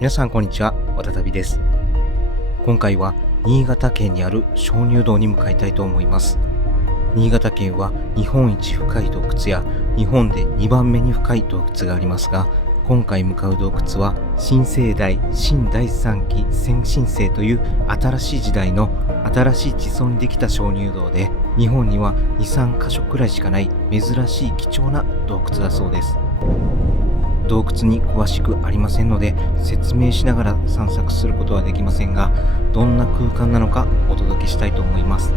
皆さんこんにちは、わたたびです。今回は新潟県にある鍾乳洞に向かいたいと思います。新潟県は日本一深い洞窟や日本で2番目に深い洞窟がありますが、今回向かう洞窟は新生代新第3期先新世という新しい時代の新しい地層にできた鍾乳洞で、日本には 2,3 箇所くらいしかない珍しい貴重な洞窟だそうです。洞窟に詳しくありませんので説明しながら散策することはできませんが、どんな空間なのかお届けしたいと思います。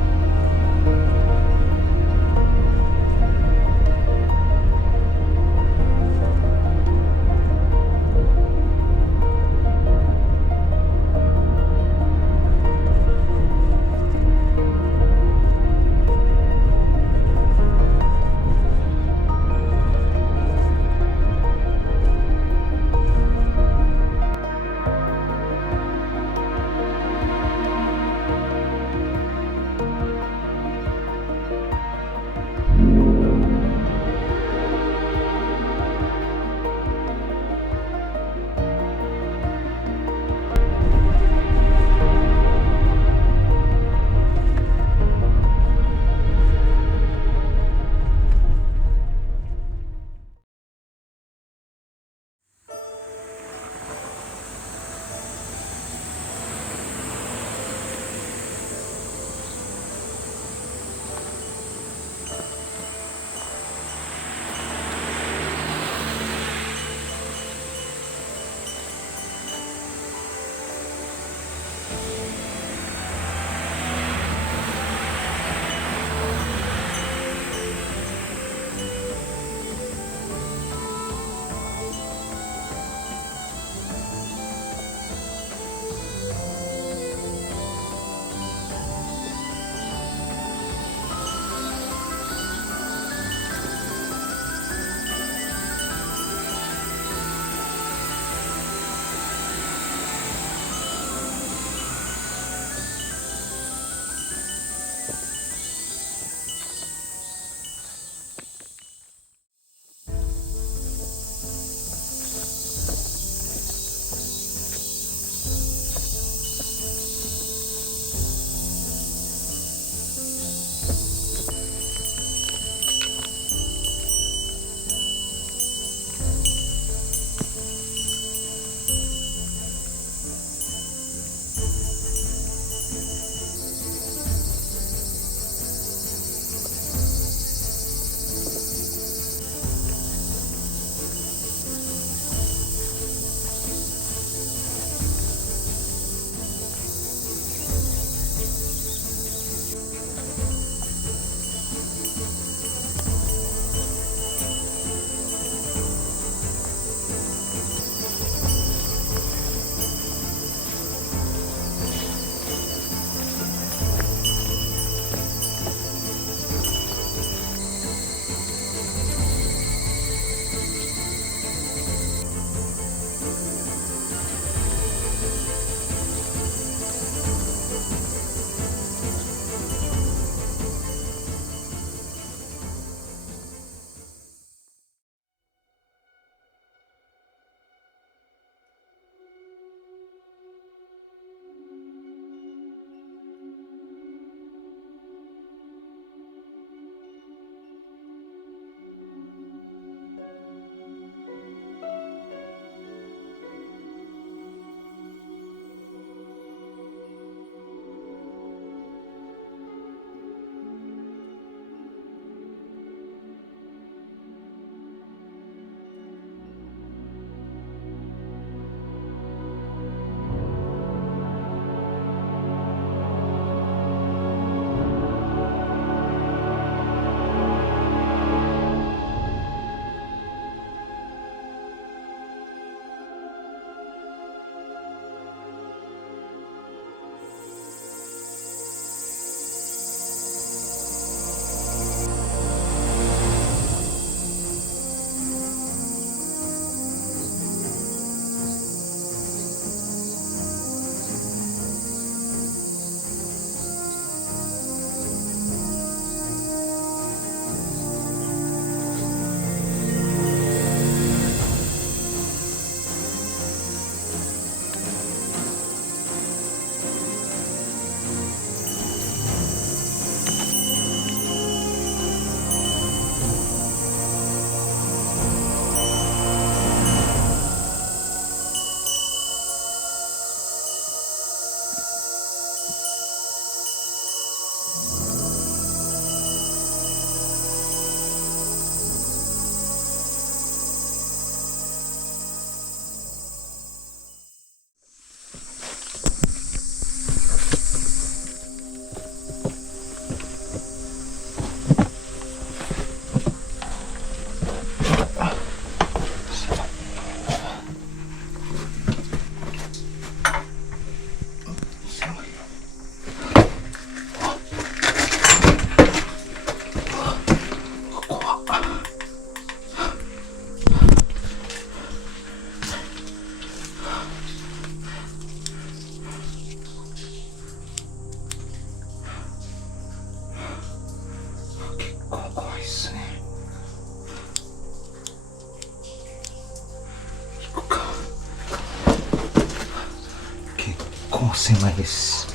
狭いです。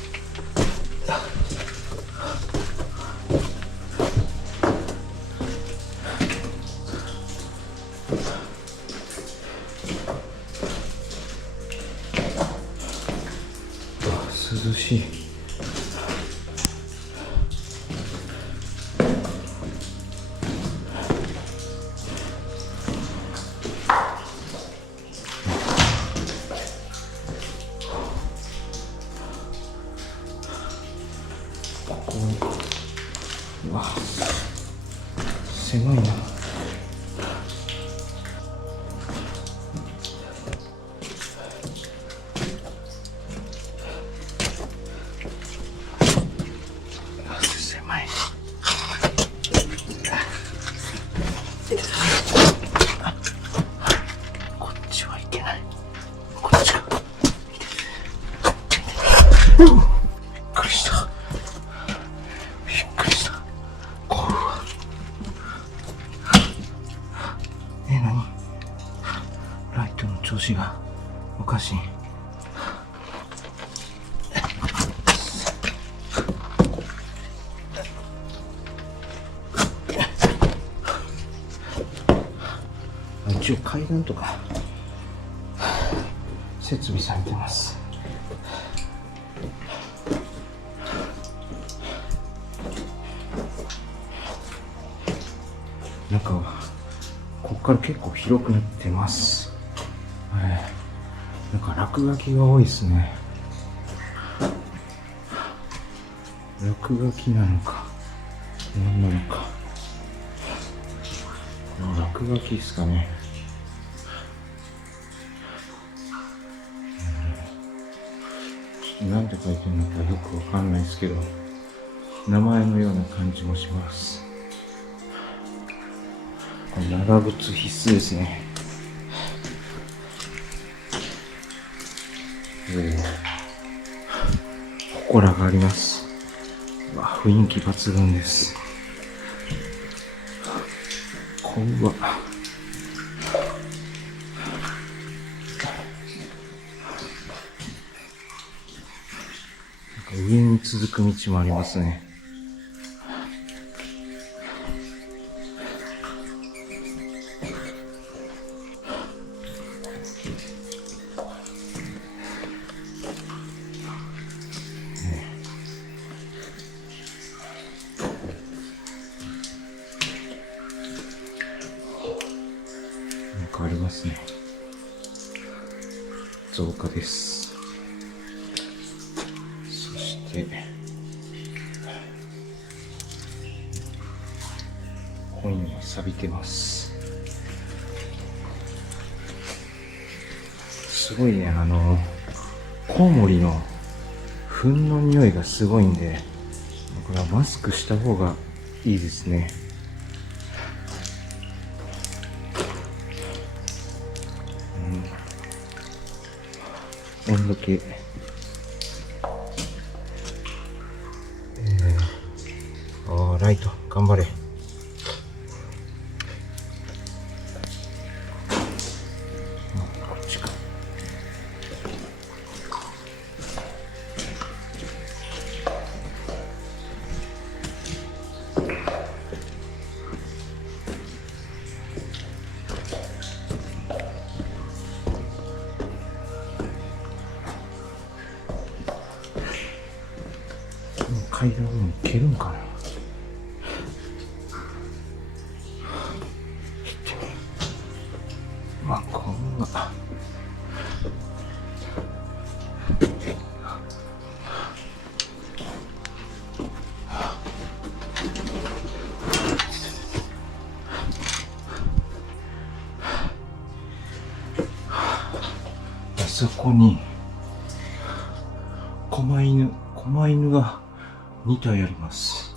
涼しい。うわ、狭いな。狭い。こっちはいけない。こっちが。びっくりした。びっくりした。何？ライトの調子がおかしい。一応階段とか設備されてます。なんかここから結構広くなってます。なんか落書きが多いですね。落書きなのか何なのか。落書きですかね。なんて書いてるのかよくわかんないですけど、名前のような感じもします。長靴必須ですね。祠があります。雰囲気抜群です。こんばんは。上に続く道もありますね。なんかありますね。造花です。そして本は錆びてます。すごいね、コウモリの糞の匂いがすごいんで、これはマスクした方がいいですね。温度計。ライト、頑張れ。こっちか。階段も行けるんかな。こんな。あそこに狛犬が2体あります。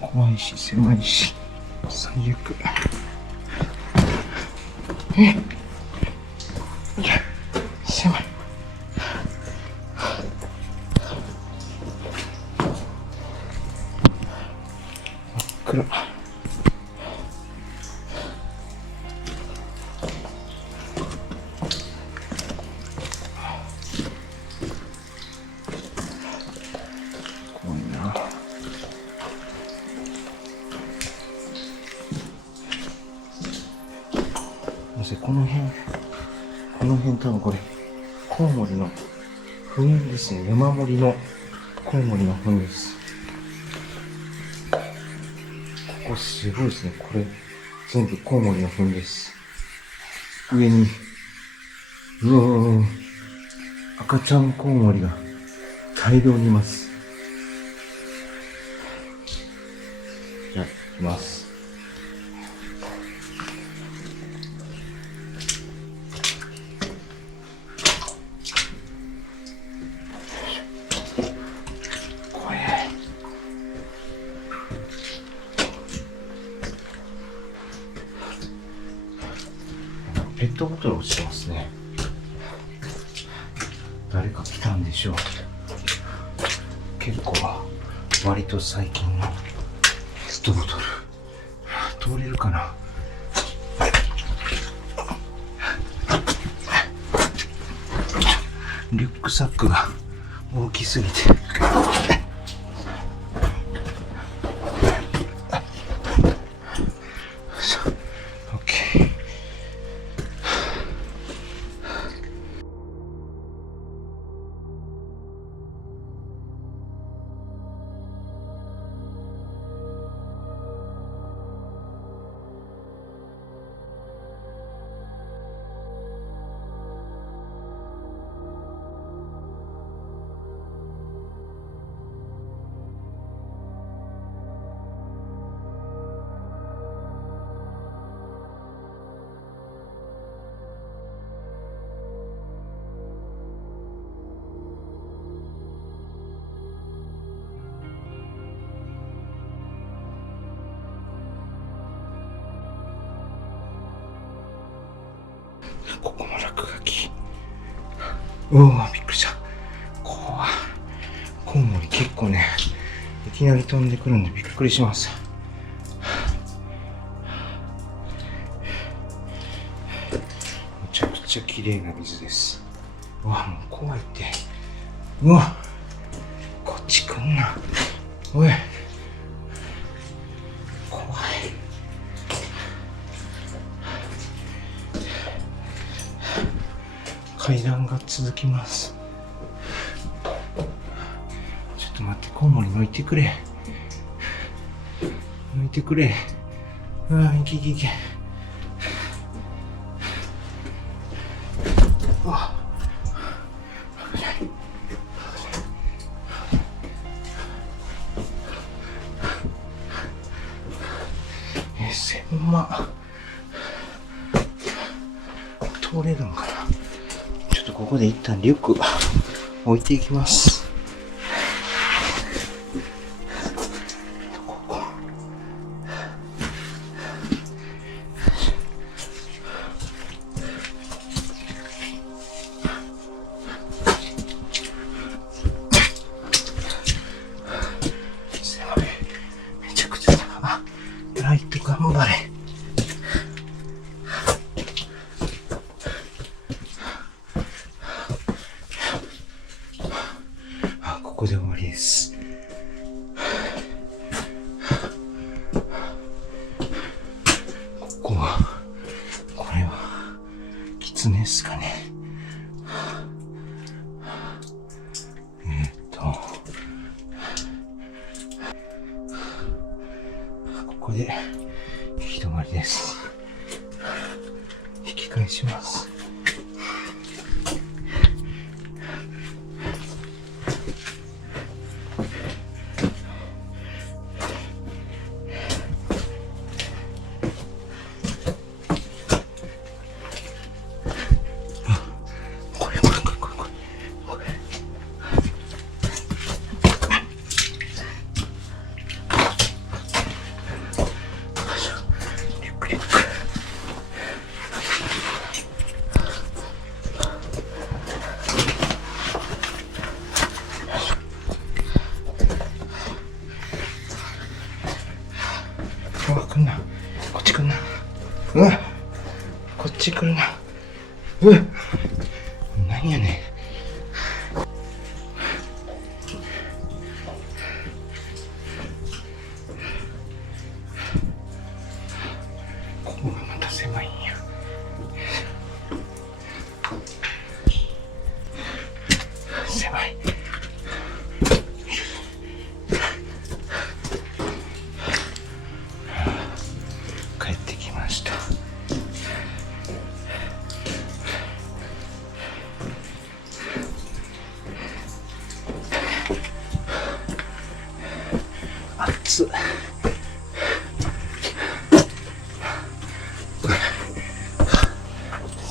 怖いし狭いし最悪。狭い。せん、この辺多分これ、コウモリの糞ですね。山盛りのコウモリの糞です。ここすごいですね。これ、全部コウモリの糞です。上に、赤ちゃんコウモリが大量にいます。じゃあ、行きます。ペットボトル落ちてますね。誰か来たんでしょう。結構割と最近のペットボトル通れるかな。リュックサックが大きすぎてここも落書き。びっくりした。怖い。コウモリ結構ね、いきなり飛んでくるんでびっくりします。めちゃくちゃ綺麗な水です。もう怖いって。こっち来んな。おい。怖い。階段が続きます。ちょっと待って、コウモリ抜いてくれ。抜いてくれ。いけ。危ない。狭。通れるんかな。ちょっとここで一旦リュック置いていきます。めちゃくちゃライト頑張れ。ここで終わりです。これはキツネですかね。ここで行き止まりです。引き返します。来んな。こっち来んな。こっち来るな。なんやねん。ここがまた狭いんや。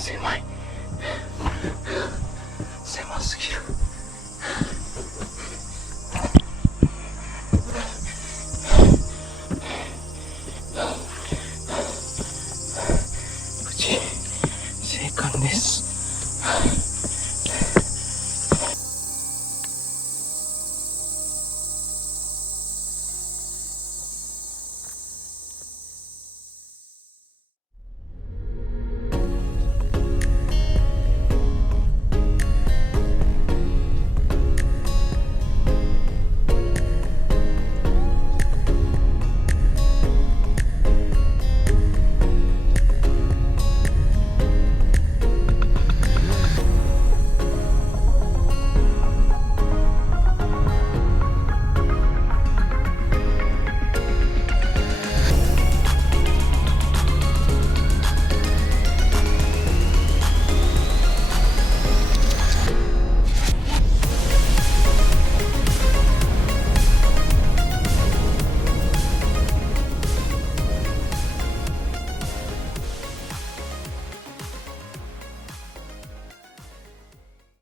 狭い。狭すぎる。無事生還です。